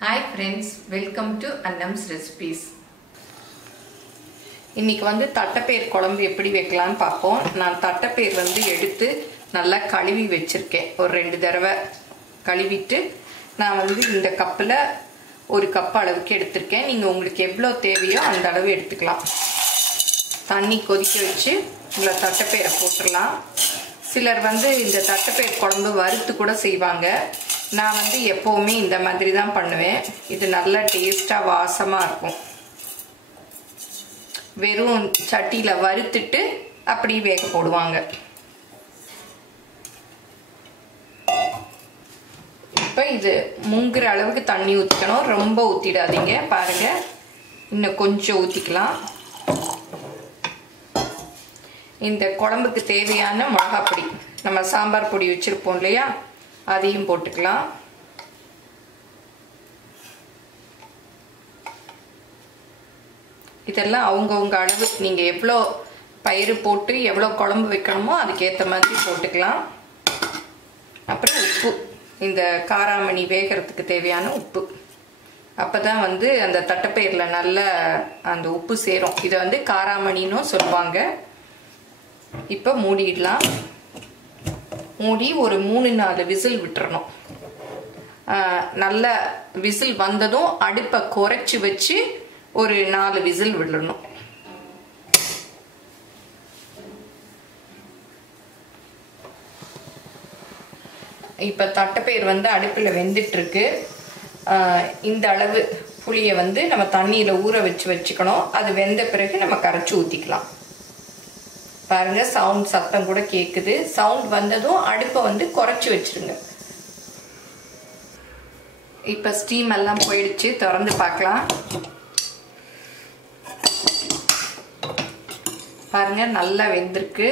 Hi friends, welcome to Annam's Recipes. இன்னைக்கு வந்து தட்டப்பயிர் குழம்பு எப்படி வைக்கலாம்னு பார்ப்போம். நான் தட்டப்பயிர் வந்து எடுத்து நல்லா கழுவி வச்சிருக்கேன். ஒரு 2 தடவை கழுவிட்டு நான் வந்து இந்த கப்பில் 1 கப் அளவுக்கு எடுத்திருக்கேன். நீங்கள் உங்களுக்கு எவ்வளோ தேவையோ அந்த அளவு எடுத்துக்கலாம். தண்ணி கொதிக்க வச்சு உங்களை தட்டப்பயிரை போட்டுடலாம். சிலர் வந்து இந்த தட்டப்பயிர் குழம்பு வறுத்து கூட செய்வாங்க. நான் வந்து எப்போவுமே இந்த மாதிரி தான் பண்ணுவேன். இது நல்லா டேஸ்ட்டாக வாசமாக இருக்கும். வெறும் சட்டியில் வறுத்துட்டு அப்படி வேக போடுவாங்க. இப்போ இது முங்குற அளவுக்கு தண்ணி ஊற்றிக்கணும். ரொம்ப ஊற்றிடாதீங்க. பாருங்கள், இன்னும் கொஞ்சம் ஊற்றிக்கலாம். இந்த குழம்புக்கு தேவையான மிளகாய் பொடி, நம்ம சாம்பார் பொடி வச்சுருப்போம் இல்லையா, அதையும் போட்டுக்கலாம். இதெல்லாம் அவங்கவுங்க அளவு, நீங்கள் எவ்வளோ பயிறு போட்டு எவ்வளோ குழம்பு வைக்கணுமோ அதுக்கேற்ற மாதிரி போட்டுக்கலாம். அப்புறம் உப்பு, இந்த காராமணி வேகிறதுக்கு தேவையான உப்பு. அப்போ தான் வந்து அந்த தட்டைப்பயிரில் நல்ல அந்த உப்பு சேரும். இதை வந்து காராமணின்னு சொல்லுவாங்க. இப்போ மூடிடலாம். மூடி ஒரு 3-4 விசில் விட்டுறணும். நல்ல விசில் வந்ததும் அடுப்பை குறைச்சி வச்சு ஒரு 4 விசில் விடணும். இப்போ தட்டைப்பயிர் வந்து அடுப்பில் வெந்துட்டு இருக்கு. இந்த அளவு புளியை வந்து நம்ம தண்ணியில் ஊற வச்சுக்கணும். அது வெந்த பிறகு நம்ம கரைச்சி ஊற்றிக்கலாம். பாருங்க, சவுண்ட் சத்தம் கூட கேட்குது. சவுண்ட் வந்ததும் அடுப்பை வந்து குறைச்சி வச்சிருங்க. இப்போ ஸ்டீம் எல்லாம் போயிடுச்சு. திறந்து பார்க்கலாம். பாருங்க, நல்லா வெந்திருக்கு.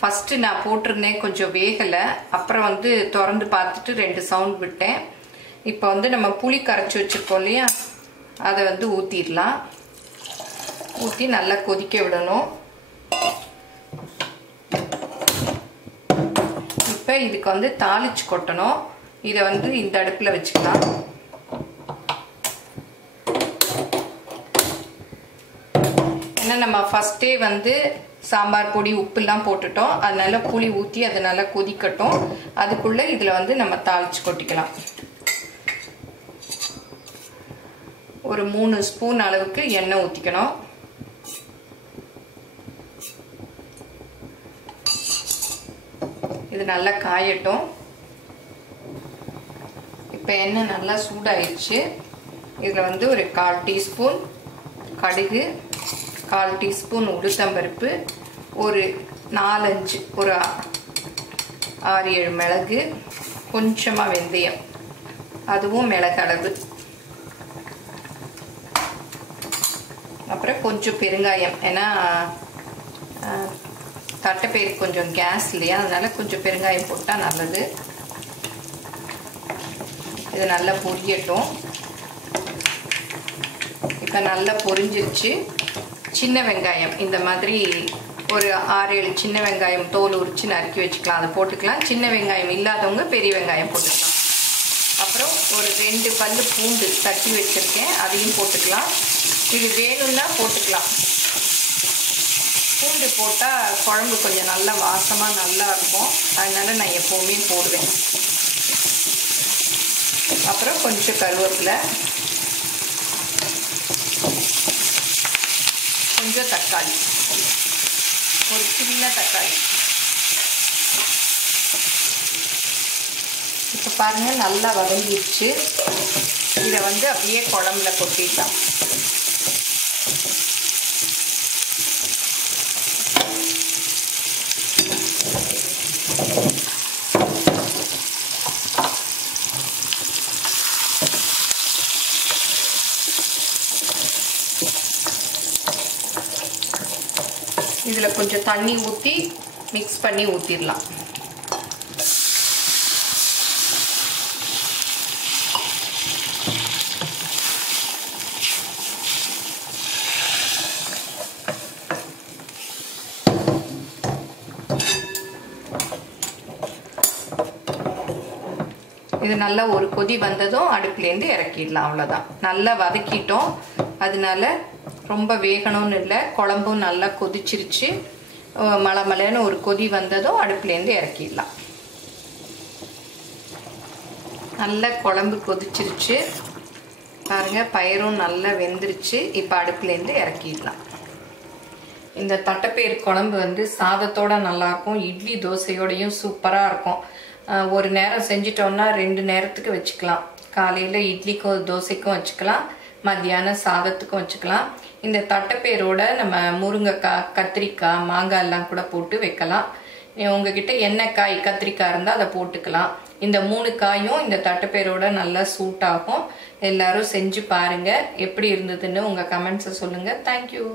ஃபஸ்ட்டு நான் போட்டிருந்தேன், கொஞ்சம் வேகலை. அப்புறம் வந்து திறந்து பார்த்துட்டு 2 சவுண்ட் விட்டேன். இப்போ வந்து நம்ம புளி கரைச்சி வச்சுருக்கோம் இல்லையா, அதை வந்து ஊற்றிடலாம். ஊற்றி நல்லா கொதிக்க விடணும். இப்போ இதுக்கு வந்து தாளிச்சு கொட்டணும். இதை வந்து இந்த அடுப்பில் வச்சுக்கலாம். ஏன்னா நம்ம ஃபஸ்ட்டே வந்து சாம்பார் பொடி உப்புலாம் போட்டுட்டோம். அதனால புளி ஊற்றி அது நல்லா கொதிக்கட்டும். அதுக்குள்ளே இதில் வந்து நம்ம தாளிச்சு கொட்டிக்கலாம். ஒரு 3 ஸ்பூன் அளவுக்கு எண்ணெய் ஊற்றிக்கணும். இது நல்லா காயட்டும். இப்போ எண்ணெய் நல்லா சூடாயிடுச்சு. இதில் வந்து ஒரு 1/4 டீஸ்பூன் கடுகு, 1/4 டீஸ்பூன் உளுத்தம்பருப்பு, ஒரு 4-5 ஒரு 6-7 மிளகு, கொஞ்சமாக வெந்தயம், அதுவும் மிளகு அளவு, அப்புறம் கொஞ்சம் பெருங்காயம். ஏன்னா தட்டைப்பயிறு கொஞ்சம் கேஸ் இல்லையா, அதனால கொஞ்சம் பெருங்காயம் போட்டால் நல்லது. இது நல்லா பொரியட்டும். இப்போ நல்லா பொரிஞ்சிருச்சு. சின்ன வெங்காயம் இந்த மாதிரி ஒரு 6-7 சின்ன வெங்காயம் தோல் உரிச்சு நறுக்கி வச்சுக்கலாம். அதை போட்டுக்கலாம். சின்ன வெங்காயம் இல்லாதவங்க பெரிய வெங்காயம் போட்டுக்கலாம். அப்புறம் ஒரு 2 பல்லு பூண்டு தட்டி வச்சுருக்கேன், அதையும் போட்டுக்கலாம். இது வேணும்னா போட்டுக்கலாம். பூண்டு போட்டால் குழம்பு கொஞ்சம் நல்லா வாசமாக நல்லா இருக்கும். அதனால நான் எப்போவுமே போடுவேன். அப்புறம் கொஞ்சம் கருவேப்பிலை, கொஞ்சம் தக்காளி, ஒரு சின்ன தக்காளி. இப்போ பாருங்கள், நல்லா வதங்கிடுச்சு. இதை வந்து அப்படியே குழம்புல கொட்டிடலாம். இதில் கொஞ்சம் தண்ணி ஊற்றி மிக்ஸ் பண்ணி ஊற்றிடலாம். இது நல்லா ஒரு கொதி வந்ததும் அடுப்புலேருந்து இறக்கிடலாம். அவ்வளோதான். நல்லா வதக்கிட்டோம். அதனால ரொம்ப வேகணும்னு இல்லை. குழம்பும் நல்லா கொதிச்சிருச்சு. மலமலன்னு ஒரு கொதி வந்ததும் அடுப்புலேருந்து இறக்கிடலாம். நல்லா குழம்பு கொதிச்சிருச்சு பாருங்க. பயிரும் நல்லா வெந்துருச்சு. இப்போ அடுப்புலேருந்து இறக்கிடலாம். இந்த தட்டைப்பயிறு குழம்பு வந்து சாதத்தோட நல்லாயிருக்கும். இட்லி தோசையோடையும் சூப்பராக இருக்கும். ஒரு நேரம் செஞ்சிட்டோம்னா 2 நேரத்துக்கு வச்சுக்கலாம். காலையில் இட்லிக்கும் தோசைக்கும் வச்சுக்கலாம், மத்தியானம் சாதத்துக்கும் வச்சுக்கலாம். இந்த தட்டைப்பயிரோட நம்ம முருங்கைக்காய், கத்திரிக்காய், மாங்காய் எல்லாம் கூட போட்டு வைக்கலாம். உங்ககிட்ட என்ன காய் கத்திரிக்காய் இருந்தால் அதை போட்டுக்கலாம். இந்த 3 காயும் இந்த தட்டைப்பயிரோட நல்லா சூட் ஆகும். எல்லாரும் செஞ்சு பாருங்க. எப்படி இருந்ததுன்னு உங்கள் கமெண்ட்ஸை சொல்லுங்கள். தேங்க்யூ.